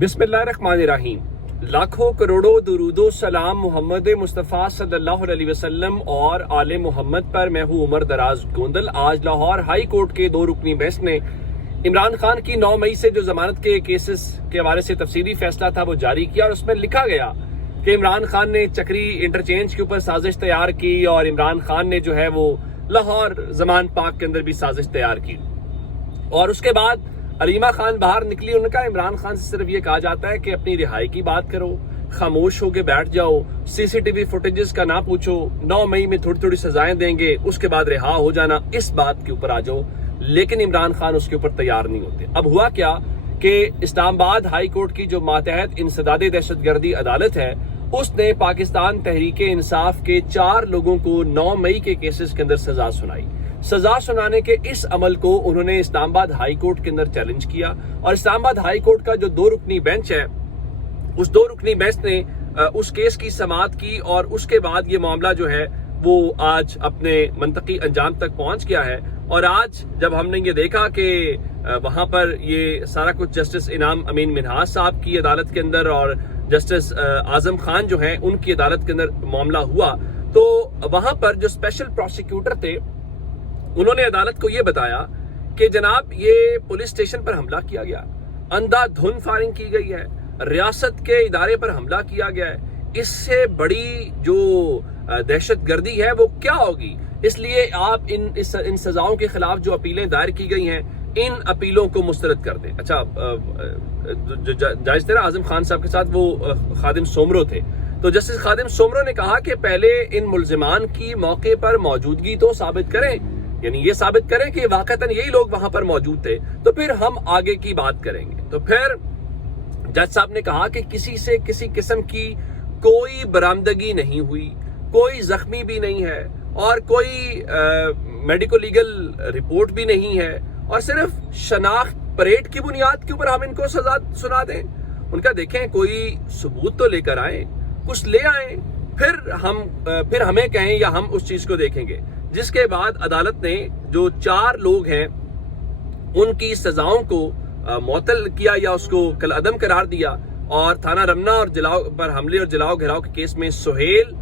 बिस्मिल्लाहिर्रहमानिर्रहीम। लाखों करोड़ों दुरूदो सलाम मोहम्मद मुस्तफ़ा सल्लल्लाहु अलैहि वसल्लम और आले मोहम्मद पर। मैं हूँ उमर दराज गोंदल। आज लाहौर हाई कोर्ट के 2 रुकनी बेंच ने इमरान खान की 9 मई से जो जमानत के केसेस के हवाले से तफसीली फैसला था वो जारी किया और उसमें लिखा गया कि इमरान खान ने चक्री इंटरचेंज के ऊपर साजिश तैयार की और इमरान खान ने जो है वो लाहौर जमान पार्क के अंदर भी साजिश तैयार की। और उसके बाद अलीमा खान बाहर निकली। उनका इमरान खान से सिर्फ ये कहा जाता है कि अपनी रिहाई की बात करो, खामोश होके बैठ जाओ, सीसीटीवी फुटेजेस का ना पूछो, 9 मई में थोड़ी थोड़ी सजाएं देंगे, उसके बाद रिहा हो जाना, इस बात के ऊपर आ जाओ। लेकिन इमरान खान उसके ऊपर तैयार नहीं होते। अब हुआ क्या कि इस्लामाबाद हाई कोर्ट की जो मातहत इंसदाद दहशतगर्दी अदालत है उसने पाकिस्तान तहरीक इंसाफ के 4 लोगों को 9 मई के केसेस के अंदर सजा सुनाई। सजा सुनाने के इस अमल को उन्होंने इस्लामाबाद हाई कोर्ट के अंदर चैलेंज किया और इस्लामाबाद हाई कोर्ट का जो 2 रुकनी बेंच है उस 2 रुकनी बेंच ने उस केस की समाअत की और उसके बाद ये मामला जो है वो आज अपने मंतकी अंजाम तक पहुंच गया है। और आज जब हमने ये देखा कि वहां पर ये सारा कुछ जस्टिस इनाम अमीन मिनहाज साहब की अदालत के अंदर और जस्टिस आजम खान जो हैं उनकी अदालत के अंदर मामला हुआ, तो वहां पर जो स्पेशल प्रोसिक्यूटर थे उन्होंने अदालत को ये बताया कि जनाब ये पुलिस स्टेशन पर हमला किया गया, अंधाधुंध फायरिंग की गई है, रियासत के इदारे पर हमला किया गया है, इससे बड़ी जो दहशतगर्दी है वो क्या होगी। इसलिए आप इन सजाओं के खिलाफ जो अपीलें दायर की गई हैं इन अपीलों को मुस्तरद कर दें। अच्छा, जो जज थे ना आजम खान साहब के साथ वो खादिम सोमरो थे, तो जस्टिस खादिम सोमरो ने कहा कि पहले इन मुल्जिमान की मौके पर मौजूदगी तो साबित करें, यानी ये साबित करें कि वाकईतन यही लोग वहां पर मौजूद थे, तो फिर हम आगे की बात करेंगे। तो फिर जज साहब ने कहा कि किसी से किसी किस्म की कोई बरामदगी नहीं हुई, कोई जख्मी भी नहीं है और कोई मेडिको लीगल रिपोर्ट भी नहीं है और सिर्फ शनाख्त परेड की बुनियाद के ऊपर हम इनको सजा सुना दें। उनका देखें कोई सबूत तो लेकर आए, कुछ ले आए, फिर हमें कहें या हम उस चीज को देखेंगे। जिसके बाद अदालत ने जो 4 लोग हैं उनकी सजाओं को मुअत्तल किया या उसको कल अदम करार दिया और थाना रमना और जलाओ पर हमले और जलाओ घेराव के केस में सुहेल,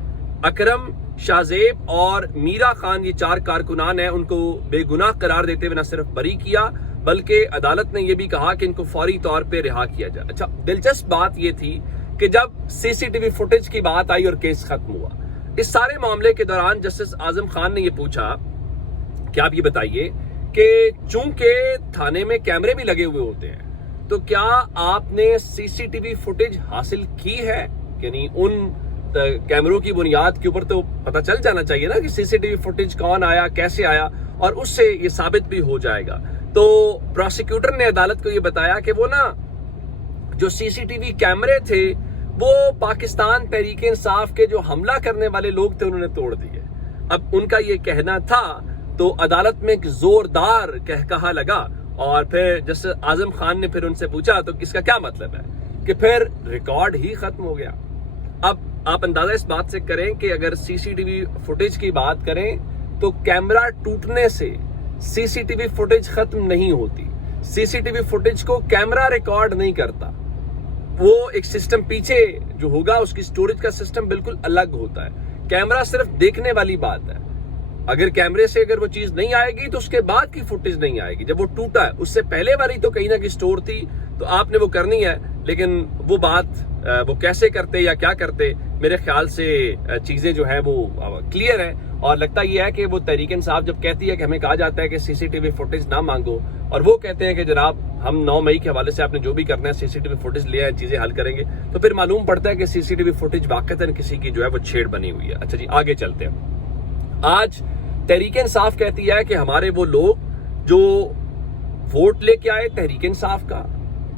अकरम, शाहजेब और मीरा खान, ये 4 कारकुनान हैं, उनको बेगुनाह करार देते हुए न सिर्फ बरी किया बल्कि अदालत ने यह भी कहा कि इनको फौरी तौर पर रिहा किया जाए। अच्छा, दिलचस्प बात यह थी कि जब सीसीटीवी फुटेज की बात आई और केस खत्म हुआ, इस सारे मामले के दौरान जस्टिस आजम खान ने यह पूछा कि आप ये बताइए कि चूंकि थाने में कैमरे भी लगे हुए होते हैं तो क्या आपने सीसीटीवी फुटेज हासिल की है, यानी उन कैमरों की बुनियाद के ऊपर तो पता चल जाना चाहिए ना कि सीसीटीवी फुटेज कौन आया, कैसे आया, और उससे ये साबित भी हो जाएगा। तो प्रोसिक्यूटर ने अदालत को ये बताया कि वो ना जो सीसीटीवी कैमरे थे वो पाकिस्तान तहरीक इंसाफ के जो हमला करने वाले लोग थे उन्होंने तोड़ दिए। अब उनका ये कहना था तो अदालत में एक जोरदार कहकहा लगा और फिर जैसे आजम खान ने फिर उनसे पूछा तो इसका क्या मतलब है कि फिर रिकॉर्ड ही खत्म हो गया। अब आप अंदाजा इस बात से करें कि अगर सीसीटीवी फुटेज की बात करें तो कैमरा टूटने से सीसीटीवी फुटेज खत्म नहीं होती। सीसीटीवी फुटेज को कैमरा रिकॉर्ड नहीं करता, वो एक सिस्टम पीछे जो होगा उसकी स्टोरेज का सिस्टम बिल्कुल अलग होता है। कैमरा सिर्फ देखने वाली बात है, अगर कैमरे से अगर वो चीज नहीं आएगी तो उसके बाद की फुटेज नहीं आएगी। जब वो टूटा है उससे पहले वाली तो कहीं ना कहीं स्टोर थी तो आपने वो करनी है, लेकिन वो बात वो कैसे करते या क्या करते, मेरे ख्याल से चीजें जो है वो क्लियर है। और लगता यह है कि वो तहरीक इंसाफ जब कहती है कि हमें कहा जाता है कि सीसीटीवी फुटेज ना मांगो और वो कहते हैं कि जनाब हम 9 मई के हवाले से आपने जो भी करना है सीसीटीवी फुटेज ले आए, चीजें हल करेंगे, तो फिर मालूम पड़ता है कि सीसीटीवी फुटेज वाकईतन किसी की जो है वो छेड़ बनी हुई है। अच्छा जी, आगे चलते हैं। आज तहरीक इंसाफ कहती है कि हमारे वो लोग जो वोट लेके आए तहरीक इंसाफ का,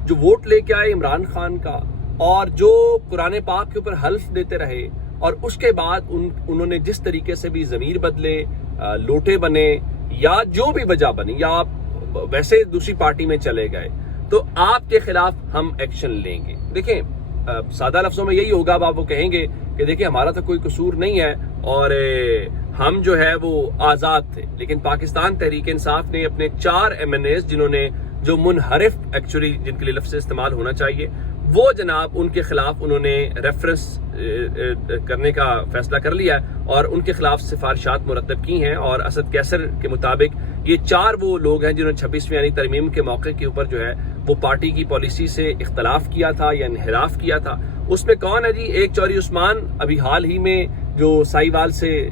जो वोट लेके आए इमरान खान का और जो कुरान पाक के ऊपर हल्फ देते रहे और उसके बाद उन्होंने जिस तरीके से भी ज़मीर बदले, लोटे बने या जो भी वजह बनी या आप वैसे दूसरी पार्टी में चले गए, तो आपके खिलाफ हम एक्शन लेंगे। देखें, सादा लफ्जों में यही होगा, अब आप वो कहेंगे कि देखिए हमारा तो कोई कसूर नहीं है और हम जो है वो आज़ाद थे, लेकिन पाकिस्तान तहरीक इंसाफ ने अपने 4 MNAs जिन्होंने जो मुनहरिफ एक्चुअली जिनके लिए लफ्ज़ इस्तेमाल होना चाहिए وہ جناب ان کے خلاف انہوں نے ریفرنس کرنے کا فیصلہ کر لیا ہے اور ان کے خلاف سفارشات مرتب کی ہیں. اور اسد کیسر کے مطابق یہ 4 وہ لوگ ہیں جنہوں نے 26ویں یعنی ترمیم کے موقع کے اوپر جو ہے وہ پارٹی کی پالیسی سے اختلاف کیا تھا یا انحراف کیا تھا. اس میں کون ہے جی؟ ایک چوری عثمان ابھی حال ہی میں جو سائی وال سے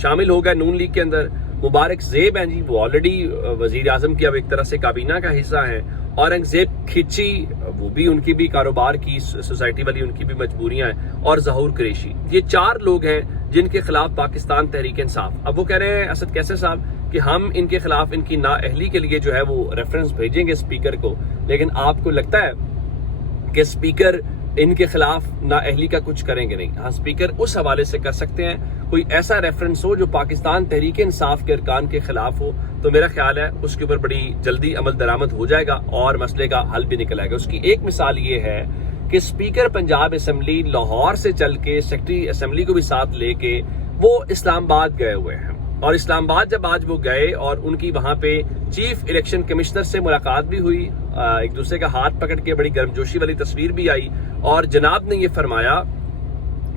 شامل ہو گئے نون لیگ کے اندر. مبارک زیب ہیں جی، وہ آلریڈی وزیر اعظم کی اب ایک طرح سے کابینہ کا حصہ ہیں. اورنگزیب کھچی، وہ بھی ان کی بھی کاروبار کی سوسائٹی والی ان کی بھی مجبوریاں ہیں. اور ظہور قریشی، یہ 4 لوگ ہیں جن کے خلاف پاکستان تحریک انصاف. اب وہ کہہ رہے ہیں اسد کیسر صاحب کہ ہم ان کے خلاف ان کی نااہلی کے لیے جو ہے وہ ریفرنس بھیجیں گے اسپیکر کو. لیکن آپ کو لگتا ہے کہ اسپیکر ان کے خلاف نااہلی کا کچھ کریں گے؟ نہیں. ہاں، اسپیکر اس حوالے سے کر سکتے ہیں کوئی ایسا ریفرنس ہو جو پاکستان تحریک انصاف کے ارکان کے خلاف ہو، تو میرا خیال ہے اس کے اوپر بڑی جلدی عمل درآمد ہو جائے گا اور مسئلے کا حل بھی نکل آئے گا. اس کی ایک مثال یہ ہے کہ اسپیکر پنجاب اسمبلی لاہور سے چل کے سیکرٹری اسمبلی کو بھی ساتھ لے کے وہ اسلام آباد گئے ہوئے ہیں. اور اسلام آباد جب آج وہ گئے اور ان کی وہاں پہ چیف الیکشن کمشنر سے ملاقات بھی ہوئی، ایک دوسرے کا ہاتھ پکڑ کے بڑی گرمجوشی والی تصویر بھی آئی. اور جناب نے یہ فرمایا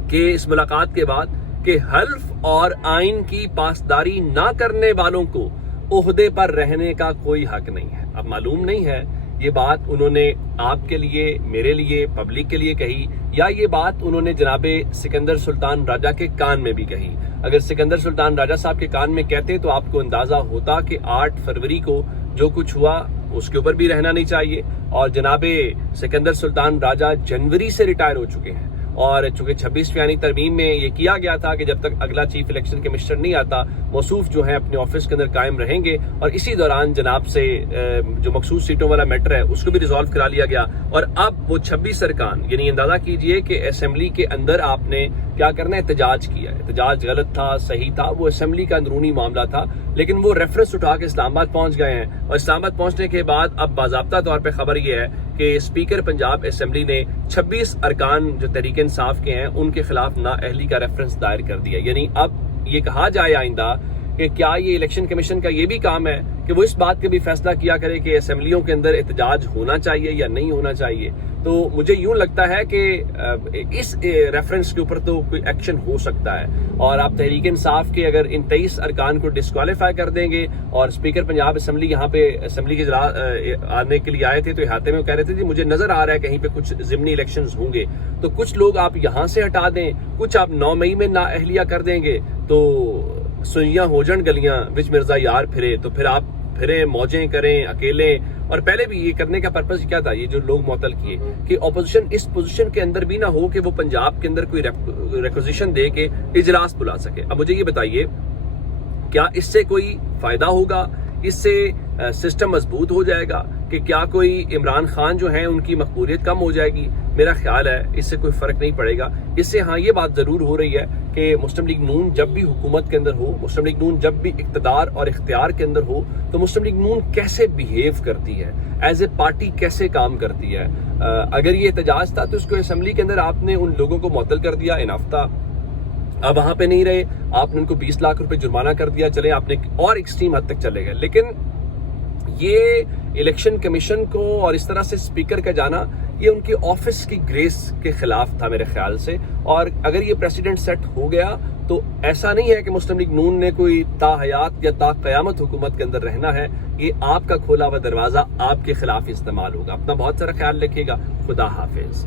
کہ اس ملاقات کے بعد کہ حلف اور آئین کی پاسداری نہ کرنے والوں کو عہدے پر رہنے کا کوئی حق نہیں ہے. اب معلوم نہیں ہے یہ بات انہوں نے آپ کے لیے، میرے لیے، پبلک کے لیے کہی یا یہ بات انہوں نے جناب سکندر سلطان راجہ کے کان میں بھی کہی. اگر سکندر سلطان راجہ صاحب کے کان میں کہتے تو آپ کو اندازہ ہوتا کہ 8 فروری کو جو کچھ ہوا اس کے اوپر بھی رہنا نہیں چاہیے. اور جناب سکندر سلطان راجہ جنوری سے ریٹائر ہو چکے ہیں. اور چونکہ 26ویں یعنی ترمیم میں یہ کیا گیا تھا کہ جب تک اگلا چیف الیکشن کمشنر نہیں آتا موصوف جو ہیں اپنے آفس کے اندر قائم رہیں گے. اور اسی دوران جناب سے جو مخصوص سیٹوں والا میٹر ہے اس کو بھی ریزالو کرا لیا گیا. اور اب وہ 26 ارکان، یعنی اندازہ کیجئے کہ اسمبلی کے اندر آپ نے کیا کرنا ہے، احتجاج کیا. احتجاج غلط تھا، صحیح تھا، وہ اسمبلی کا اندرونی معاملہ تھا، لیکن وہ ریفرنس اٹھا کے اسلام آباد پہنچ گئے ہیں. اور اسلام آباد پہنچنے کے بعد اب باضابطہ طور پہ خبر یہ ہے کہ اسپیکر پنجاب اسمبلی نے 26 ارکان جو تحریک انصاف کے ہیں ان کے خلاف نااہلی کا ریفرنس دائر کر دیا. یعنی اب یہ کہا جائے آئندہ کہ کیا یہ الیکشن کمیشن کا یہ بھی کام ہے کہ وہ اس بات کا بھی فیصلہ کیا کرے کہ اسمبلیوں کے اندر احتجاج ہونا چاہیے یا نہیں ہونا چاہیے. تو مجھے یوں لگتا ہے کہ اس ریفرنس کے اوپر تو کوئی ایکشن ہو سکتا ہے. اور آپ تحریک انصاف کے اگر ان 23 ارکان کو ڈسکوالیفائی کر دیں گے، اور اسپیکر پنجاب اسمبلی یہاں پہ اسمبلی کے اجلاس آنے کے لیے آئے تھے تو احاطے میں وہ کہہ رہے تھے جی مجھے نظر آ رہا ہے کہیں پہ کچھ ضمنی الیکشنز ہوں گے، تو کچھ لوگ آپ یہاں سے ہٹا دیں، کچھ آپ 9 مئی میں نااہلیہ کر دیں گے تو سنیاں ہو جن گلیاں وچ مرزا یار پھرے. تو پھر آپ پھریں، موجیں کریں اکیلے. اور پہلے بھی یہ کرنے کا پرپس کیا تھا، یہ جو لوگ معطل کیے کہ اپوزیشن اس پوزیشن کے اندر بھی نہ ہو کہ وہ پنجاب کے اندر کوئی ریکوزیشن دے کے اجلاس بلا سکے. اب مجھے یہ بتائیے کیا اس سے کوئی فائدہ ہوگا؟ اس سے سسٹم مضبوط ہو جائے گا کہ کیا کوئی عمران خان جو ہیں ان کی مقبولیت کم ہو جائے گی؟ میرا خیال ہے اس سے کوئی فرق نہیں پڑے گا. اس سے ہاں یہ بات ضرور ہو رہی ہے کہ مسلم لیگ نون جب بھی حکومت کے اندر ہو، مسلم لیگ نون جب بھی اقتدار اور اختیار کے اندر ہو، تو مسلم لیگ نون کیسے بیہیو کرتی ہے، ایز اے پارٹی کیسے کام کرتی ہے. اگر یہ احتجاج تھا تو اس کو اسمبلی کے اندر آپ نے ان لوگوں کو معطل کر دیا، اناف تھا. اب وہاں پہ نہیں رہے، آپ نے ان کو 20 لاکھ روپے جرمانہ کر دیا، چلیں آپ نے اور ایکسٹریم حد تک چلے گئے. لیکن یہ الیکشن کمیشن کو اور اس طرح سے اسپیکر کا جانا یہ ان کی آفس کی گریس کے خلاف تھا میرے خیال سے. اور اگر یہ پریسیڈنٹ سیٹ ہو گیا تو ایسا نہیں ہے کہ مسلم لیگ نون نے کوئی تا حیات یا تا قیامت حکومت کے اندر رہنا ہے. یہ آپ کا کھولا ہوا دروازہ آپ کے خلاف استعمال ہوگا. اپنا بہت سارا خیال رکھیے گا. خدا حافظ.